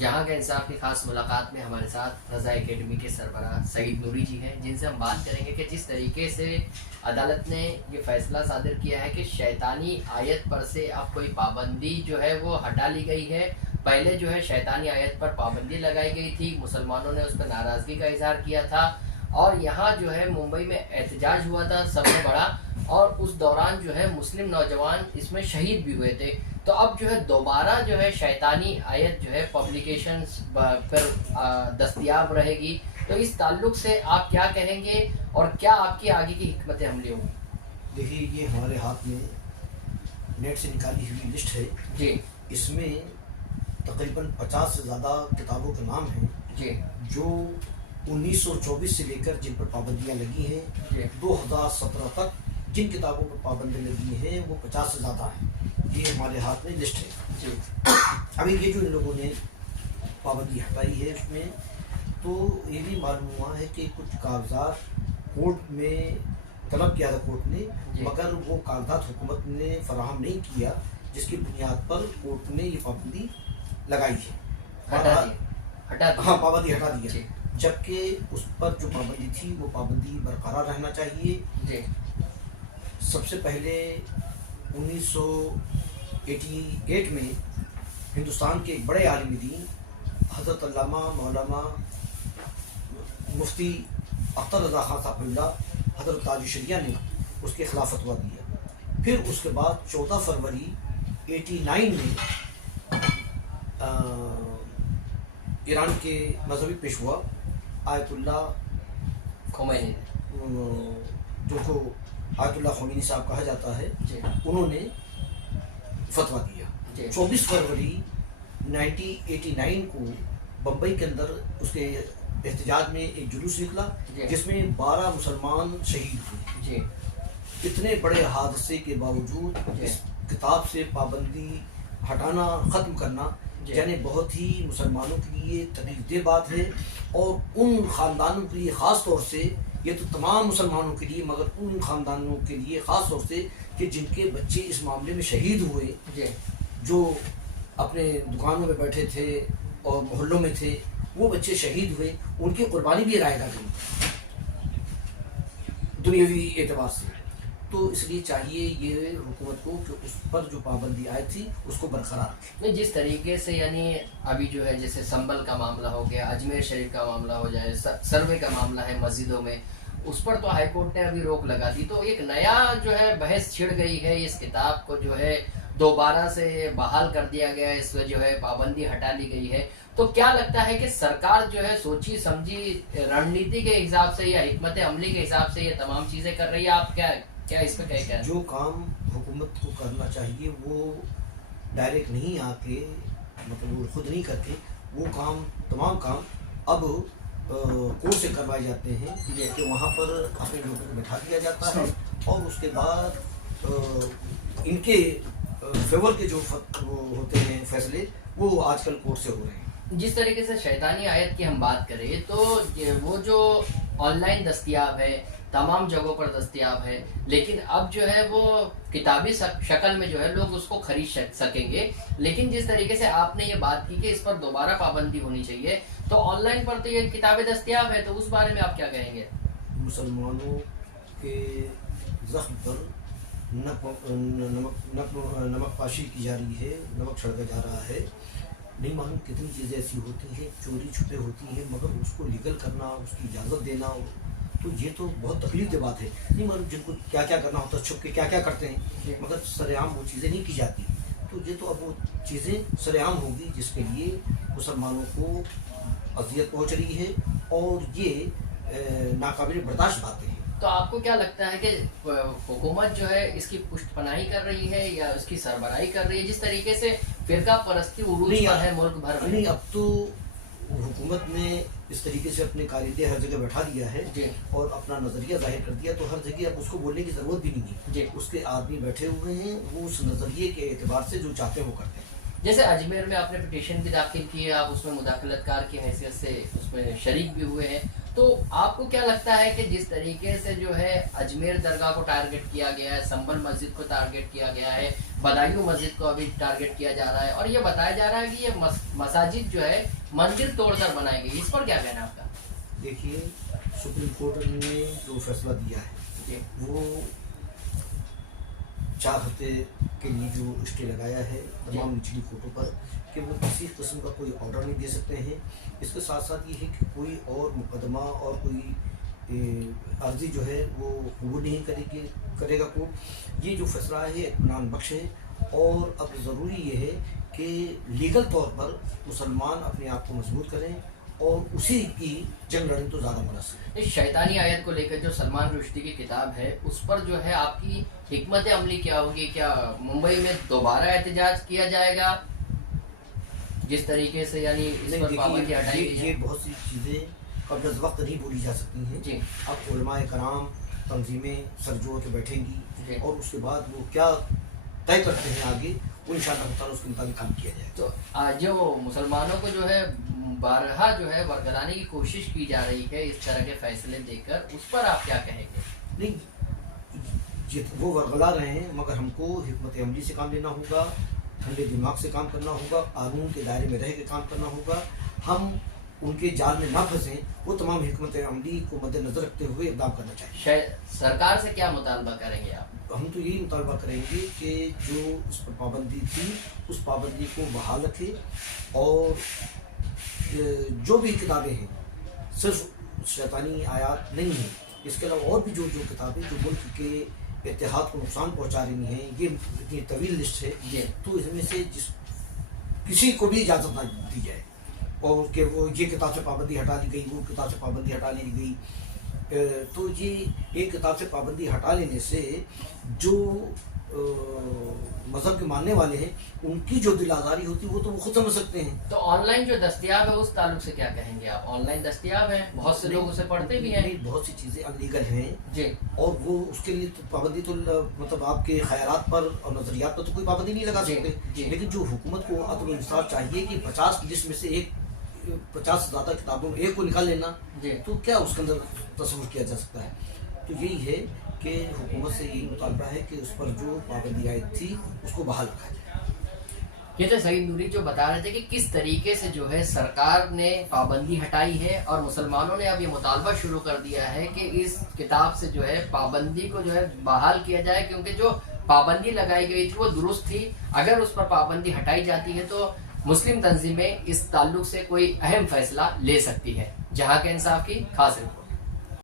جہاں کا انصاف کی خاص ملاقات میں ہمارے ساتھ رضا اکیڈمی کے سربراہ سعید نوری جی ہیں، جن سے ہم بات کریں گے کہ جس طریقے سے عدالت نے یہ فیصلہ صادر کیا ہے کہ شیطانی آیت پر سے اب کوئی پابندی جو ہے وہ ہٹا لی گئی ہے۔ پہلے جو ہے شیطانی آیت پر پابندی لگائی گئی تھی، مسلمانوں نے اس پر ناراضگی کا اظہار کیا تھا اور یہاں جو ہے ممبئی میں احتجاج ہوا تھا سب سے بڑا، اور اس دوران جو ہے مسلم نوجوان اس میں شہید بھی ہوئے تھے۔ تو اب جو ہے دوبارہ جو ہے شیطانی آیت جو ہے پبلیکیشنز پر دستیاب رہے گی، تو اس تعلق سے آپ کیا کہیں گے اور کیا آپ کی آگے کی حکمت عملی ہوگی؟ دیکھیے، یہ ہمارے ہاتھ میں نیٹ سے نکالی ہوئی لسٹ ہے جی، اس میں تقریباً 50 سے زیادہ کتابوں کے نام ہیں جی، جو 1924 سے لے کر جن پر پابندیاں لگی ہیں، جی، 2017 تک جن کتابوں پر پابندیاں لگی ہیں وہ 50 سے زیادہ ہیں۔ یہ ہمارے ہاتھ میں لسٹ ہے۔ جی، ابھی یہ جو ان لوگوں نے پابندی ہٹائی ہے اس میں تو یہ بھی معلوم ہوا ہے کہ کچھ کاغذات کورٹ میں طلب کیا تھا کورٹ نے، جی، مگر وہ کاغذات حکومت نے فراہم نہیں کیا، جس کی بنیاد پر کورٹ نے یہ پابندی لگائی ہے۔ ہٹا دی، ہاں، پابندی ہٹا دی ہے، جی، جبکہ اس پر جو پابندی تھی وہ پابندی برقرار رہنا چاہیے۔ جی، سب سے پہلے 1988 میں ہندوستان کے ایک بڑے عالم دین حضرت علامہ مولانا مفتی اختر رضا خان صاحب اللہ حضرت تاج الشریعہ نے اس کے خلاف فتویٰ دیا۔ پھر اس کے بعد 14 فروری 89 میں ایران کے مذہبی پیشوا آیت اللہ خمینی، جو کو آیت اللہ خمینی صاحب کہا جاتا ہے، جی، انہوں نے فتویٰ دیا۔ جی، 24 فروری 1989 کو بمبئی کے اندر اس کے احتجاج میں ایک جلوس نکلا جی، جس میں 12 مسلمان شہید ہوئے۔ جی، اتنے بڑے حادثے کے باوجود جی، اس کتاب سے پابندی ہٹانا، ختم کرنا، جی، یعنی بہت ہی مسلمانوں کے لیے تکلیف دہ بات ہے، اور ان خاندانوں کے لیے خاص طور سے، یہ تو تمام مسلمانوں کے لیے مگر ان خاندانوں کے لیے خاص طور سے کہ جن کے بچے اس معاملے میں شہید ہوئے، جی، جو اپنے دکانوں میں بیٹھے تھے اور محلوں میں تھے، وہ بچے شہید ہوئے، ان کی قربانی بھی ادائیگی گئی دنیاوی اعتبار سے۔ تو اس لیے چاہیے یہ حکومت کو کہ اس پر جو پابندی آئی تھی اس کو برقرار رکھے۔ نہیں، جس طریقے سے یعنی ابھی جو ہے جیسے سنبل کا معاملہ ہو گیا، اجمیر شریف کا معاملہ ہو جائے، سروے کا معاملہ ہے مسجدوں میں، اس پر تو ہائی کورٹ نے ابھی روک لگا دی، تو ایک نیا جو ہے بحث چھڑ گئی ہے، اس کتاب کو جو ہے دوبارہ سے بحال کر دیا گیا ہے، اس میں جو ہے پابندی ہٹا لی گئی ہے۔ تو کیا لگتا ہے کہ سرکار جو ہے سوچی سمجھی رننیتی کے حساب سے یا حکمت عملی کے حساب سے یہ تمام چیزیں کر رہی ہے؟ آپ کیا اس پہ کہہ ہیں؟ جو کام حکومت کو کرنا چاہیے وہ ڈائریکٹ نہیں آ کے، مطلب وہ خود نہیں کرتے، وہ کام تمام کام اب کورٹ سے کروائے جاتے ہیں کہ وہاں پر اپنے لوگوں کو بٹھا دیا جاتا ہے، اور اس کے بعد ان کے فیور کے جو ہوتے ہیں فیصلے وہ آج کل کورٹ سے ہو رہے ہیں۔ جس طریقے سے شیطانی آیت کی ہم بات کریں تو وہ جو آن لائن دستیاب ہے، تمام جگہوں پر دستیاب ہے، لیکن اب جو ہے وہ کتابی شکل میں جو ہے لوگ اس کو خرید سکیں گے، لیکن جس طریقے سے آپ نے یہ بات کی کہ اس پر دوبارہ پابندی ہونی چاہیے، تو آن لائن پر تو یہ کتابیں دستیاب ہے، تو اس بارے میں آپ کیا کہیں گے؟ مسلمانوں کے زخم پر نمک پاشی کی جا رہی ہے، نمک چھڑکا جا رہا ہے۔ نہیں معلوم کتنی چیزیں ایسی ہوتی ہیں چوری چھپے ہوتی ہیں، مگر اس کو لیگل کرنا، اس کی اجازت دینا، تو یہ تو بہت تکلیف دہ بات ہے۔ نہیں معلوم جن کو کیا کیا کرنا ہوتا ہے، چھپ کے کیا کیا کرتے ہیں، مگر سر عام وہ چیزیں نہیں کی جاتی۔ تو یہ تو اب وہ چیزیں سر عام ہوگی جس کے لیے مسلمانوں کو اذیت پہنچ رہی ہے، اور یہ ناقابل برداشت باتیں ہیں۔ تو آپ کو کیا لگتا ہے کہ حکومت جو ہے اس کی پشت پناہی کر رہی ہے یا اس کی سربراہی کر رہی ہے؟ جس طریقے سے فرقہ پرستی عروج پر ہے ملک بھر میں۔ نہیں، اب تو حکومت نے اس طریقے سے اپنے قاعدے ہر جگہ بیٹھا دیا ہے اور اپنا نظریہ ظاہر کر دیا، تو ہر جگہ اب اس کو بولنے کی ضرورت بھی نہیں ہے۔ اس کے آدمی بیٹھے ہوئے ہیں، وہ اس نظریے کے اعتبار سے جو چاہتے ہیں وہ کرتے ہیں۔ جیسے اجمیر میں آپ نے پٹیشن بھی داخل کی ہے، آپ اس میں مداخلت کار کی حیثیت سے اس میں شریک بھی ہوئے ہیں، تو آپ کو کیا لگتا ہے کہ جس طریقے سے جو ہے اجمیر درگاہ کو ٹارگٹ کیا گیا ہے، سنبل مسجد کو ٹارگٹ کیا گیا ہے، بدایوں مسجد کو ابھی ٹارگٹ کیا جا رہا ہے، اور یہ بتایا جا رہا ہے کہ یہ مساجد جو ہے مندر توڑ کر بنائی گئی، اس پر کیا کہنا ہے آپ کا؟ دیکھیے، سپریم کورٹ نے جو فیصلہ دیا ہے جی وہ 4 ہفتے کے لیے جو اسٹے لگایا ہے تمام نچلی کورٹوں پر کہ وہ کسی قسم کا کوئی آرڈر نہیں دے سکتے ہیں. اس کے ساتھ ساتھ یہ ہے کہ کوئی اور مقدمہ اور کوئی عرضی جو ہے وہ قبول نہیں کرے گا کورٹ. یہ جو فیصلہ ہے اطمینان بخش ہے، اور اب ضروری یہ ہے کہ لیگل طور پر مسلمان اپنے آپ کو مضبوط کریں اور اسی کی جنگ لڑیں تو زیادہ مناسب ہے. اس شیطانی آیت کو لے کر جو سلمان رشدی کی کتاب ہے اس پر جو ہے آپ کی حکمت عملی کیا ہوگی؟ کیا ممبئی میں دوبارہ احتجاج کیا جائے گا جس طریقے سے، یعنی اس پر پابندی ہٹائی گئی ہے؟ یہ بہت سی چیزیں قبل از وقت نہیں بولی جا سکتی ہیں. جی اب علماء کرام تنظیمیں سر جوڑ کے بیٹھیں گی جی. اور اس کے بعد وہ کیا طے کرتے ہیں آگے، وہ انشاءاللہ تعالیٰ اس کے مطابق کام کیا جائے. تو جو مسلمانوں کو جو ہے بارہا جو ہے ورگلانے کی کوشش کی جا رہی ہے اس طرح کے فیصلے دے کر، اس پر آپ کیا کہیں گے؟ نہیں، وہ ورگلا رہے ہیں، مگر ہم کو حکمت عملی سے کام لینا ہوگا، ٹھنڈے دماغ سے کام کرنا ہوگا، قانون کے دائرے میں رہ کے کام کرنا ہوگا. ہم ان کے جال میں نہ پھنسیں، وہ تمام حکمت عملی کو مد نظر رکھتے ہوئے اقدام کرنا چاہیے. سرکار سے کیا مطالبہ کریں گے آپ؟ ہم تو یہی مطالبہ کریں گے کہ جو اس پر پابندی تھی اس پابندی کو بحال رکھے، اور جو بھی کتابیں ہیں صرف شیطانی آیات نہیں ہیں، اس کے علاوہ اور بھی جو کتابیں جو ملک کے اتحاد کو نقصان پہنچا رہی ہیں، یہ اتنی طویل لسٹ ہے. تو اس میں سے کسی کو بھی اجازت نہ دی جائے اور کہ وہ یہ کتاب سے پابندی ہٹا لی گئی، وہ کتاب سے پابندی ہٹا لی گئی. تو یہ ایک کتاب سے پابندی ہٹا لینے سے جو مذہب کے ماننے والے ہیں ان کی جو دل آزاری ہوتی ہے وہ تو وہ خود سمجھ سکتے ہیں. تو آن لائن جو دستیاب ہے اس تعلق سے کیا کہیں گے آپ؟ آن لائن دستیاب ہے، بہت سے لوگ اسے پڑھتے بھی ہیں. بہت سی چیزیں انلیگل ہیں جی. اور وہ اس کے لیے تو پابندی تو مطلب آپ کے خیالات پر اور نظریات پر تو کوئی پابندی نہیں لگا سکتے. لیکن جو حکومت کو عدل و انصاف چاہیے کہ 50 لسٹ میں سے 50 سے زیادہ کتابوں میں ایک کو نکال لینا، تو کیا اس کے اندر تصور کیا جا سکتا ہے. تو یہی ہے کہ حکومت سے یہی مطالبہ ہے کہ اس پر جو پابندی عائد تھی اس کو بحال رکھا جائے. یہ تو سعید نوری جو بتا رہے تھے کہ کس طریقے سے جو ہے سرکار نے پابندی ہٹائی ہے اور مسلمانوں نے اب یہ مطالبہ شروع کر دیا ہے کہ اس کتاب سے جو ہے پابندی کو جو ہے بحال کیا جائے، کیونکہ جو پابندی لگائی گئی تھی وہ درست تھی. اگر اس پر پابندی ہٹائی جاتی ہے تو مسلم تنظیمیں اس تعلق سے کوئی اہم فیصلہ لے سکتی ہے. جہاں کے انصاف کی خاص رپورٹ.